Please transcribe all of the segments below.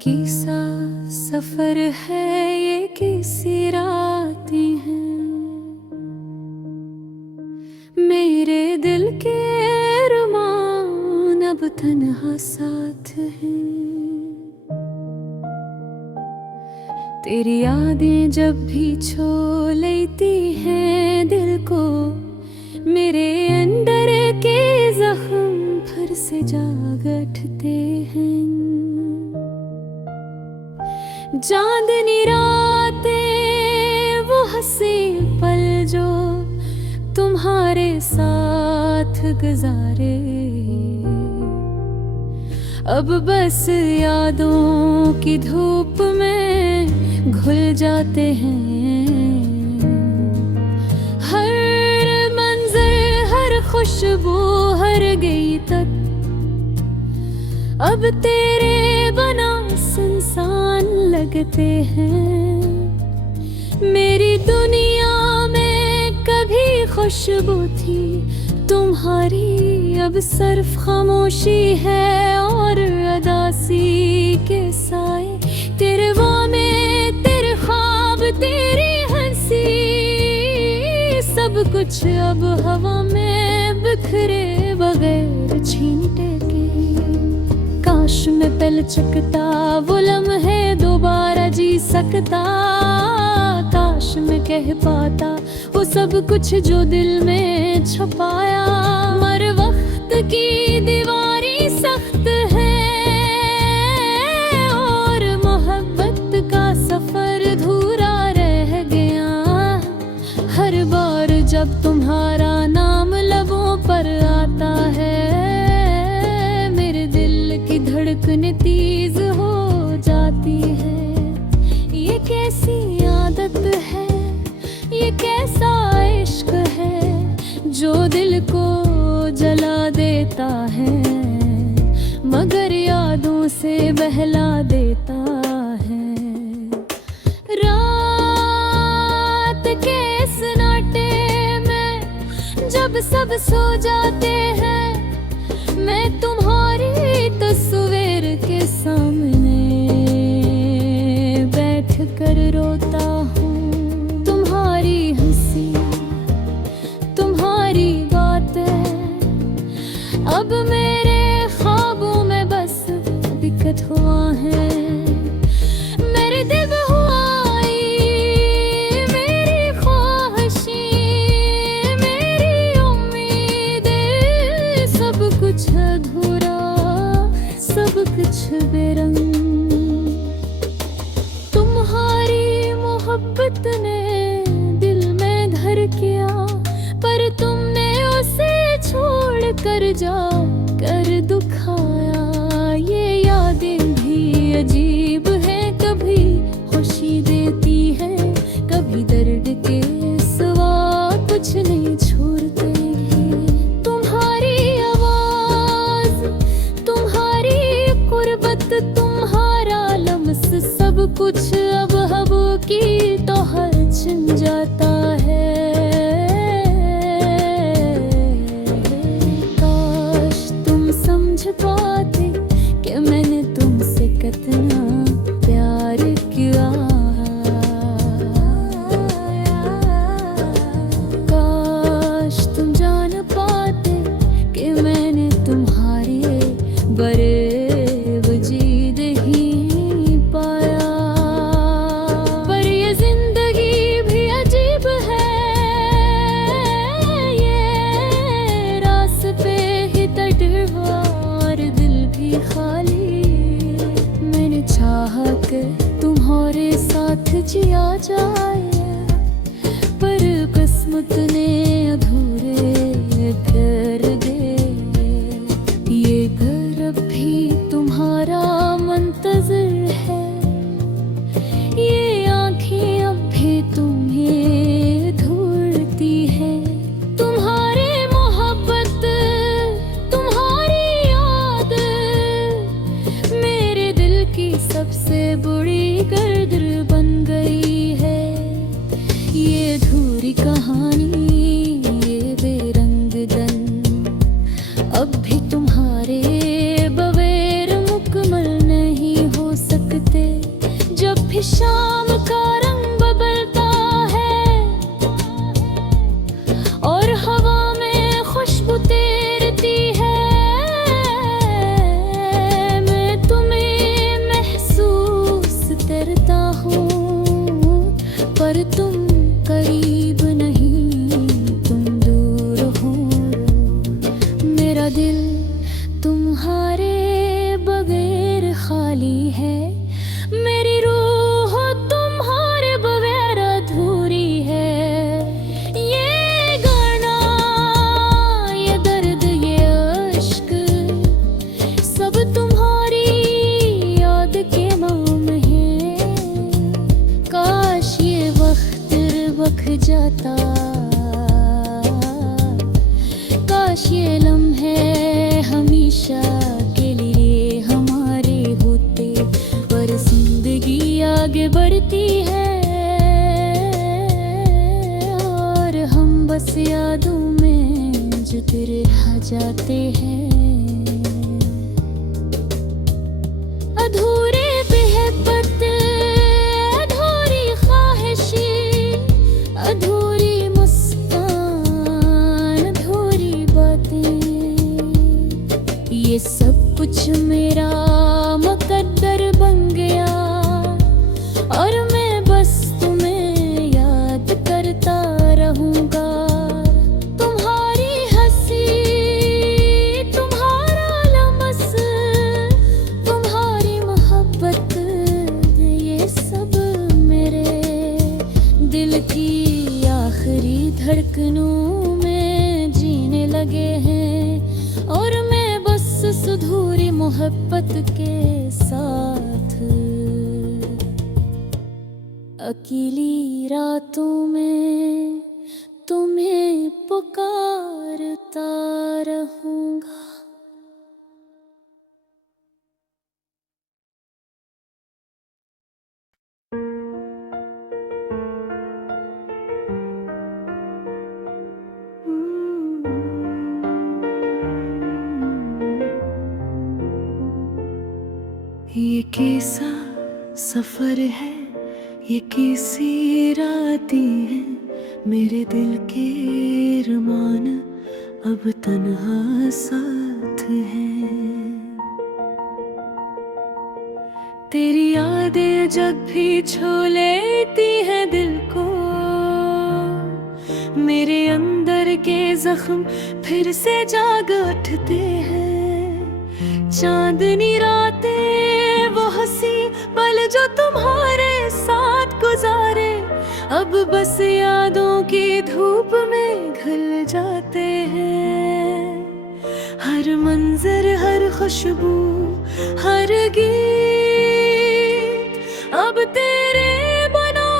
किसा सफर है ये, किसी रातें हैं मेरे दिल के अरमान अब तन्हा साथ हैं। तेरी यादें जब भी छो लेती हैं दिल को, मेरे अंदर के जख्म फिर से जाग उठते हैं। चांदनी रातें वो हंसी पल जो तुम्हारे साथ गुजारे, अब बस यादों की धूप में घुल जाते हैं। हर मंजर, हर खुशबू, हर गई तक अब तेरे बना सुनसान लगते हैं। मेरी दुनिया में कभी खुशबू थी तुम्हारी, अब सिर्फ खामोशी है और अदासी के साए। तेरे वामे, तेरे ख्वाब, तेरी हंसी, सब कुछ अब हवा में बिखरे बगैर छींटे के। काश मैं पल चकता वो लम्हे दोबारा जी सकता, काश मैं कह पाता वो सब कुछ जो दिल में छुपाया। मर वक्त की दीवारी सख्त है और मोहब्बत का सफर अधूरा रह गया। हर बार जब तुम्हारा नाम लबों पर आता है, मेरे दिल की धड़कन तेज हो जाती है। ये कैसी आदत है, ये कैसा इश्क है जो दिल को जला देता है मगर यादों से बहला देता है। रात के सन्नाटे में जब सब सो जाते हैं, मैं तुम्हारी तस्वीर के सामने बैठ कर रोता हूँ। तुम्हारी हंसी, तुम्हारी बातें अब मेरे ख्वाबों में बस दिक्कत हुआ है। मेरे दिल हुआई, मेरी ख्वाहिशें, मेरी उम्मीदें, सब कुछ अधूरा, सब कुछ बेरंग। तुम्हारी मोहब्बत ने दिल में घर किया, पर तुमने उसे छोड़ कर जा कर दुखाया। ये यादें भी अजीब हैं, कभी खुशी देती हैं, कभी दर्द के सिवा कुछ नहीं छोड़ते। तुम्हारी आवाज, तुम्हारी कुर्बत, तुम्हारा लम्स, सब कुछ अब हवा की तोहर छिन जाता है। काश तुम समझ पाते कि मैंने तुमसे कितना प्यार किया। काश तुम जान पाते कि मैंने तुम्हारी बरेब जी नहीं पाया। पर ये जिंदगी भी अजीब है, ये रास्ते ही तटवार, दिल भी खाली। मैंने चाहा कि तुम्हारे साथ जिया जाए, पर किस्मत ने अधूरे कर दे। ये घर अब भी तुम्हारा मुंतज़िर है, ये आँखें अब भी तुम्हें ढूंढती है। तुम्हारी मोहब्बत, तुम्हारी याद मेरे दिल की सबसे बुरी गर्दर बन गई है। ये अधूरी कहानी पर तुम करीब नहीं, तुम दूर हो। मेरा दिल तुम्हारे बगैर खाली है, मेरी रूह तुम्हारे बगैर अधूरी है। ये गाना, ये दर्द, ये अश्क सब तुम्हारी याद के नाम है। काश ये वक्त रुक जाता, काश ये लम्हे हमेशा के लिए हमारे होते। पर जिंदगी आगे बढ़ती है और हम बस यादों में जुते रह जाते हैं। अधूरे मोहब्बत, अधूरी ख्वाहिशें, अधूरी मुस्कान, अधूरी बातें, ये सब कुछ मेरा मुकद्दर बन गया और मैं बस तुम्हें याद करता रहूंगा। तुम्हारी हंसी, तुम्हारा लमस, तुम्हारी मोहब्बत, ये सब मेरे दिल की आखिरी धड़कनों में जीने लगे हैं। और मैं बस उस अधूरी मोहब्बत के साथ अकेली रातों में तुम्हें पुकारता रहूंगा। ये कैसा सफर है, ये कैसी रातें हैं, मेरे दिल के अरमान अब तन्हा साथ हैं। तेरी यादें जब भी छू लेती हैं दिल को, मेरे अंदर के जख्म फिर से जाग उठते हैं। चांदनी रातें, वो हंसी पल जो तुम्हारे साथ गुजारे, अब बस यादों की धूप में घुल जाते हैं। हर मंजर, हर खुशबू, हर गीत अब तेरे बना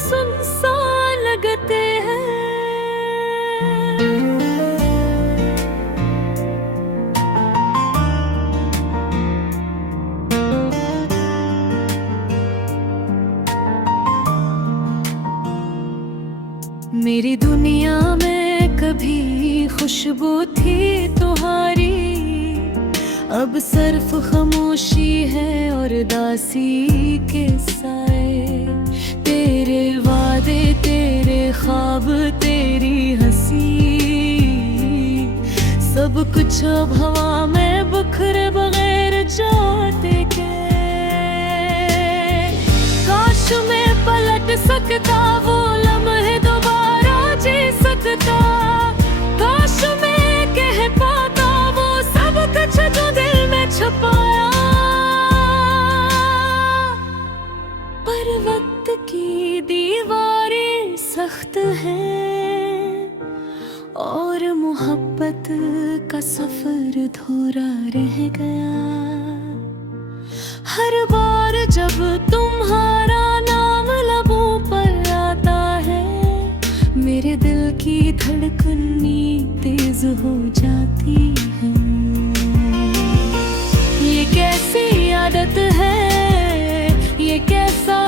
सुनसान लगते हैं। मेरी दुनिया में कभी खुशबू थी तुम्हारी, अब सिर्फ खामोशी है और दासी के साए। तेरे वादे, तेरे ख्वाब, तेरी हंसी, सब कुछ अब हवा में बिखरे बगैर जाते के। काश मैं पलट सकता, वो लम्हे दोबारा जी सकता। काश मैं कह पाता वो सब कुछ जो दिल में छुपाया। पर वक्त की दीवारें सख्त हैं और मोहब्बत का सफर अधूरा रह गया। हर बार जब तुम्हारा नाम लबों पर आता है, मेरे दिल की धड़कनी तेज हो जाती है। ये कैसी आदत है, ये कैसा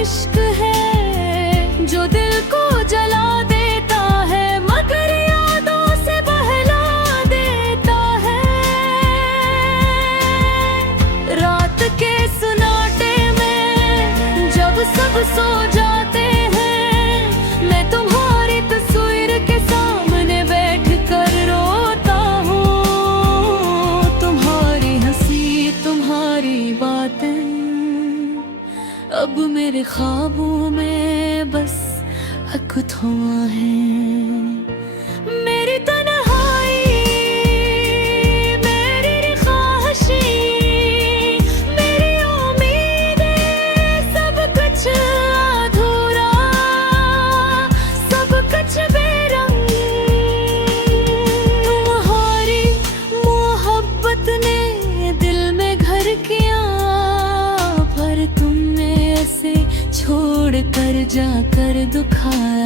इश्क है जो दिल को जला देता है मगर यादों से बहला देता है। रात के सुनाटे में जब सब सो जाते हैं, मैं तुम्हारी तस्वीर के सामने बैठ कर रोता हूँ। तुम्हारी हंसी, तुम्हारी बातें अब मेरे ख्वाबों में बस धुआं है। मेरी तन्हाई, मेरी ख्वाहिशें, मेरी उम्मीदें, सब कुछ अधूरा, सब कुछ बेरंग। तुम्हारी मोहब्बत ने दिल में घर किया, पर तुमने ऐसे छोड़ कर जाकर दुखाया।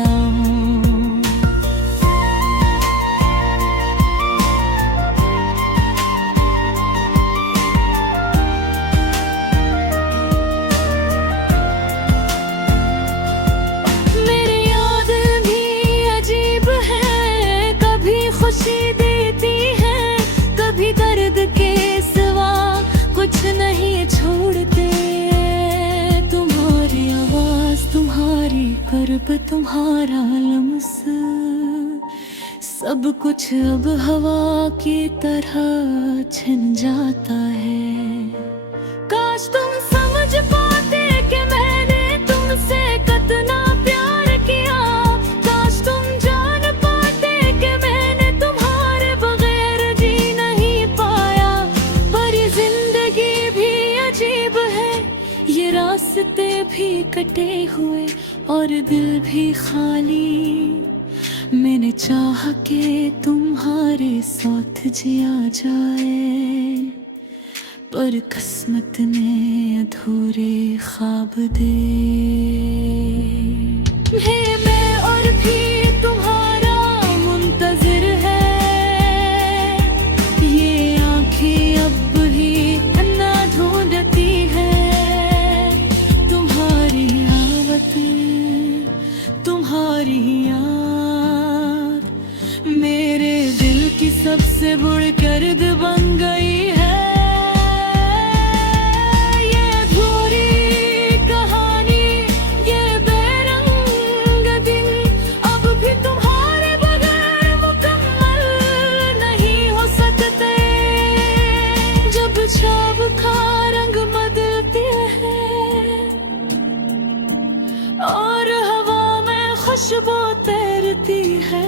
मेरी याद भी अजीब है, कभी खुशी देती है, कभी दर्द के सिवा कुछ नहीं छोड़ते। तुम्हारी आवाज, तुम्हारी कर्ब, तुम्हारा लम्स, सब कुछ अब हवा की तरह छिन जाता है। काश तुम समझ पाते कि मैंने तुमसे कितना प्यार किया, काश तुम जान पाते कि मैंने तुम्हारे बगैर जी नहीं पाया। पर ये जिंदगी भी अजीब है, ये रास्ते भी कटे हुए और दिल भी खाली। मैंने चाहा कि तुम्हारे साथ जिया जाए, पर किस्मत ने अधूरे ख्वाब दे। है मैं और भी तुम्हारा मुंतजिर है, ये आँखें अब ही अन्ना ढूंढती है। तुम्हारी आवत, तुम्हारी याद मेरे दिल की सबसे बुरी कर्द बन गई है। ये अधूरी कहानी, ये बेरंग दिन, अब भी तुम्हारे बगैर मुकम्मल नहीं हो सकते। जब ख्वाब का रंग बदलते हैं और हवा में खुशबू तैरती है,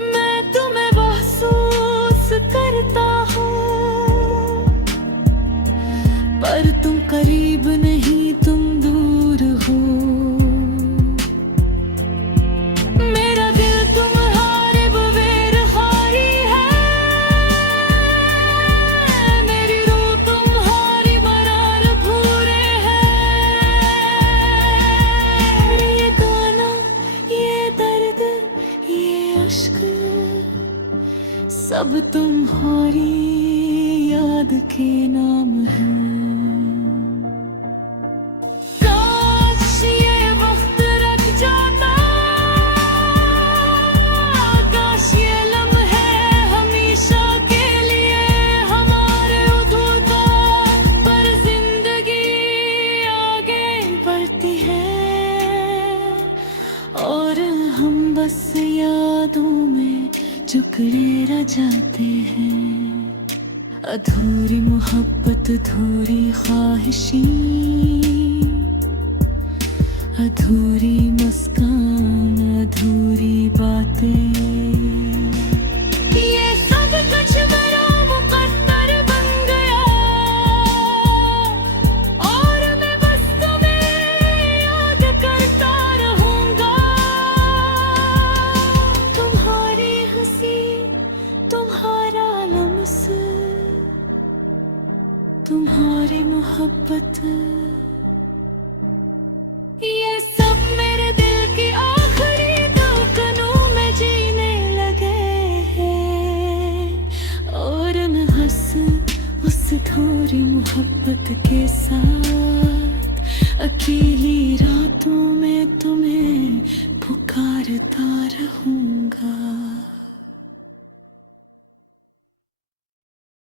मैं तुम्हें महसूस करता हूँ, पर तुम करीब नहीं, तुम दूर हो। मेरा दिल तुम्हारे बगैर खाली है, मेरी रूह तुम्हारी बरार भूरे है। ये गाना, ये दर्द, ये अश्क, सब तुम्हारी याद के नाम है। काश ये वक्त रख जाता, काश ये लम्हे हमेशा के लिए हमारे अधूरा। पर जिंदगी आगे बढ़ती है और हम बस यादों में जुकड़े रह जाते हैं। अधूरी मोहब्बत, अधूरी ख्वाहिशें, अधूरी मुस्कान, अधूरी बातें, ये सब कुछ मेरा मुकद्दर बन गया और मैं बस तुम्हें याद करता रहूंगा। तुम्हारी हंसी, तुम्हारा लम्स, तुम्हारी मोहब्बत, ये सब मेरे दिल की आखिरी धड़कनों में जीने लगे हैं। और मैं हंस उस थोड़ी मोहब्बत के साथ, अकेली रातों में तुम्हें पुकारता रहूं।